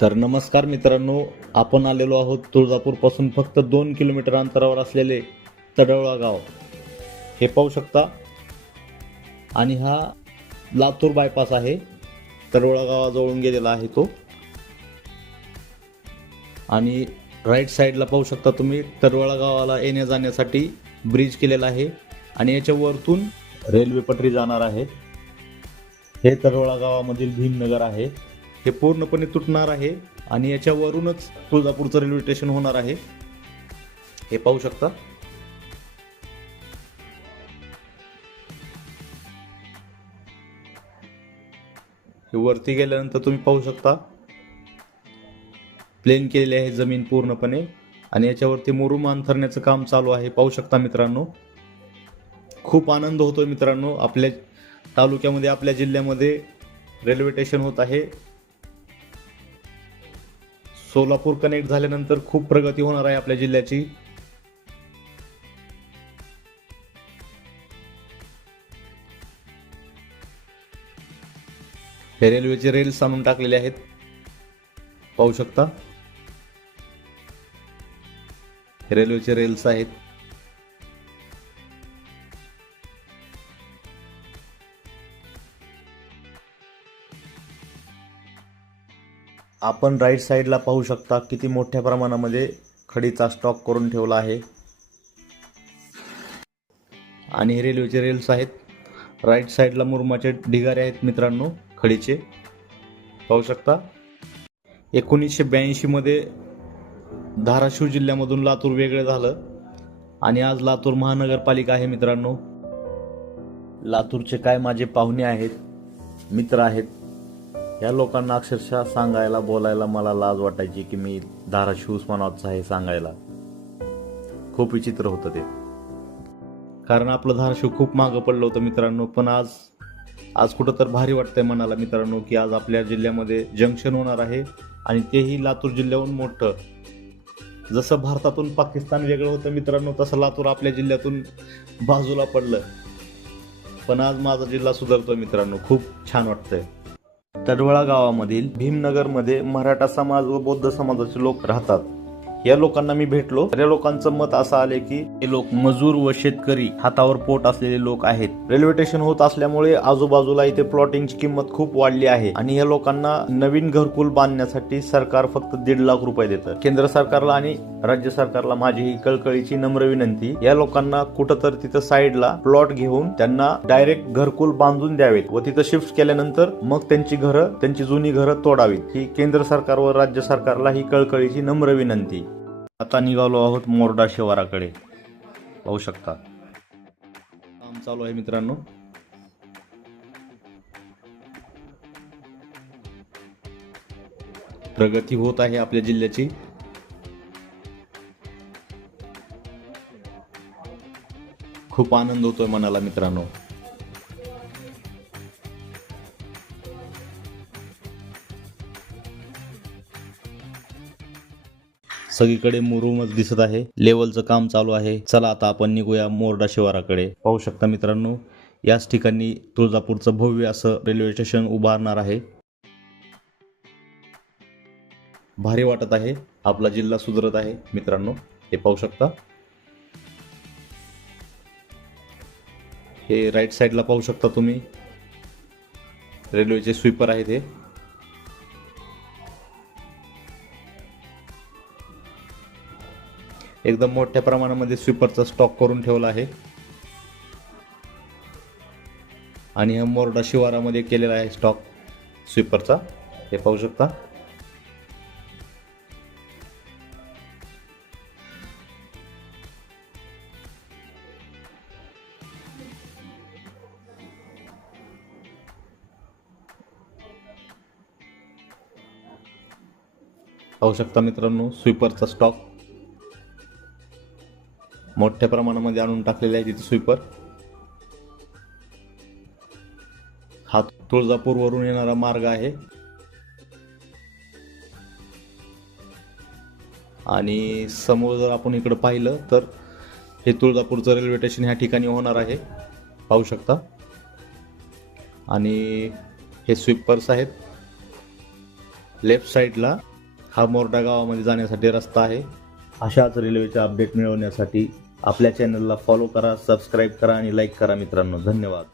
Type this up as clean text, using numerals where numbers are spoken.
तर नमस्कार मित्रांनो, आपण आलेलो आहोत तुळजापूरपासून फक्त 2 किलोमीटर अंतरावर असलेले तडवळा गाव. हे पाहू शकता. आणि हा लातूर बायपास आहे. तडवळा गावाजवळून गेलेला आहे तो. आणि राईट साईडला पाहू शकता तुम्ही, तडवळा गावाला येण्या जाण्यासाठी ब्रिज केलेला आहे आणि याच्या वरतून रेल्वे पटरी जाणार आहे. हे तडवळा गावामधील भीमनगर आहे. हे पूर्णपणे तुटणार आहे आणि याच्यावरूनच तुळजापूरचं रेल्वे स्टेशन होणार आहे. हे पाहू शकता. हे वरती गेल्यानंतर तुम्ही पाहू शकता प्लेन केलेली आहे जमीन पूर्णपणे आणि याच्यावरती मुरुम अंथरण्याचं काम चालू आहे. पाहू शकता मित्रांनो, खूप आनंद होतोय मित्रांनो. आपल्या तालुक्यामध्ये, आपल्या जिल्ह्यामध्ये रेल्वे स्टेशन होत आहे. सोलापूर कनेक्ट झाल्यानंतर खूप प्रगती होणार आहे आपल्या जिल्ह्याची. हे रेल्वेचे रेल्स आणून टाकलेले आहेत. पाहू शकता, हे रेल्वेचे रेल्स आहेत. आपण राईट साईडला पाहू शकता किती मोठ्या प्रमाणामध्ये खडीचा स्टॉक करून ठेवला आहे. आणि हे रेल्वेचे रेल्स आहेत. राईट साईडला मुरुमाचे ढिगारे आहेत मित्रांनो, खडीचे. पाहू शकता. 1982 मध्ये धाराशिव जिल्ह्यामधून लातूर वेगळे झालं आणि आज लातूर महानगरपालिका आहे मित्रांनो. लातूरचे काय माझे पाहुणे आहेत, मित्र आहेत. या लोकांना अक्षरशः सांगायला, बोलायला मला लाज वाटायची की मी धाराशिव उस्मानाबादचा आहे सांगायला. खूप विचित्र होतं ते, कारण आपलं धाराशिव खूप मागं पडलं होतं मित्रांनो. पण आज कुठं तर भारी वाटतंय मनाला मित्रांनो की आज आपल्या जिल्ह्यामध्ये जंक्शन होणार आहे आणि तेही लातूर जिल्ह्याहून मोठं. जसं भारतातून पाकिस्तान वेगळं होतं मित्रांनो, तसं लातूर आपल्या जिल्ह्यातून बाजूला पडलं. पण आज माझा जिल्हा सुधारतोय मित्रांनो, खूप छान वाटतंय. तडवळा गावामधील भीमनगरमध्ये मराठा समाज व बौद्ध समाजाचे लोक राहतात. या लोकांना मी भेटलो. या लोकांचं मत असं आले की हे लोक मजूर व शेतकरी हातावर पोट असलेले लोक आहेत. रेल्वे स्टेशन होत असल्यामुळे आजूबाजूला इथे प्लॉटिंगची किंमत खूप वाढली आहे आणि या लोकांना नवीन घरकुल बांधण्यासाठी सरकार फक्त 1.5 लाख रुपये देतं. केंद्र सरकारला आणि राज्य सरकारला माझी ही कळकळीची नम्र विनंती, या लोकांना कुठंतर तिथं साईडला प्लॉट घेऊन त्यांना डायरेक्ट घरकुल बांधून द्यावेत व तिथं शिफ्ट केल्यानंतर मग त्यांची जुनी घरं तोडावीत. ही केंद्र सरकार व राज्य सरकारला ही कळकळीची नम्र विनंती. आता निघालो आहोत मोरडा शिवाराकडे. पाहू शकता काम चालू आहे मित्रांनो. प्रगती होत आहे आपल्या जिल्ह्याची. खूप आनंद होतोय मनाला मित्रांनो. सगळीकडे मुरुमच दिसत आहे. लेवलचं काम चालू आहे. चला आता आपण निघूया मोरडा शिवाराकडे. पाहू शकता मित्रांनो, याच ठिकाणी तुळजापूरचं भव्य असं रेल्वे स्टेशन उभारणार आहे. भारी वाटत आहे. आपला जिल्हा सुधारत आहे मित्रांनो. हे पाहू शकता. हे राईट साईडला पाहू शकता तुम्ही, रेल्वेचे स्वीपर आहेत. हे एकदम मोठ्या प्रमाणामध्ये स्वीपरचा स्टॉक करून ठेवला आहे आणि हा मोरडा शिवारामध्ये केलेला आहे स्टॉक स्वीपरचा. हे पाहू शकता. पाहू शकता मित्रांनो, स्वीपरचा स्टॉक मोठ्या प्रमाणामध्ये आणून टाकलेले आहे तिथे स्वीपर. हा तुळजापूर वरून येणारा मार्ग आहे आणि समोर जर आपण इकडे पाहिलं तर हे तुळजापूरचं रेल्वे स्टेशन ह्या ठिकाणी होणार आहे. पाहू शकता. आणि हे स्वीपर्स आहेत. लेफ्ट साईडला हा मोरडा गावामध्ये जाण्यासाठी रस्ता आहे. अशाच रेल्वेचे अपडेट मिळवण्यासाठी आपल्या चॅनलला फॉलो करा, सबस्क्राईब करा आणि लाईक करा मित्रांनो. धन्यवाद.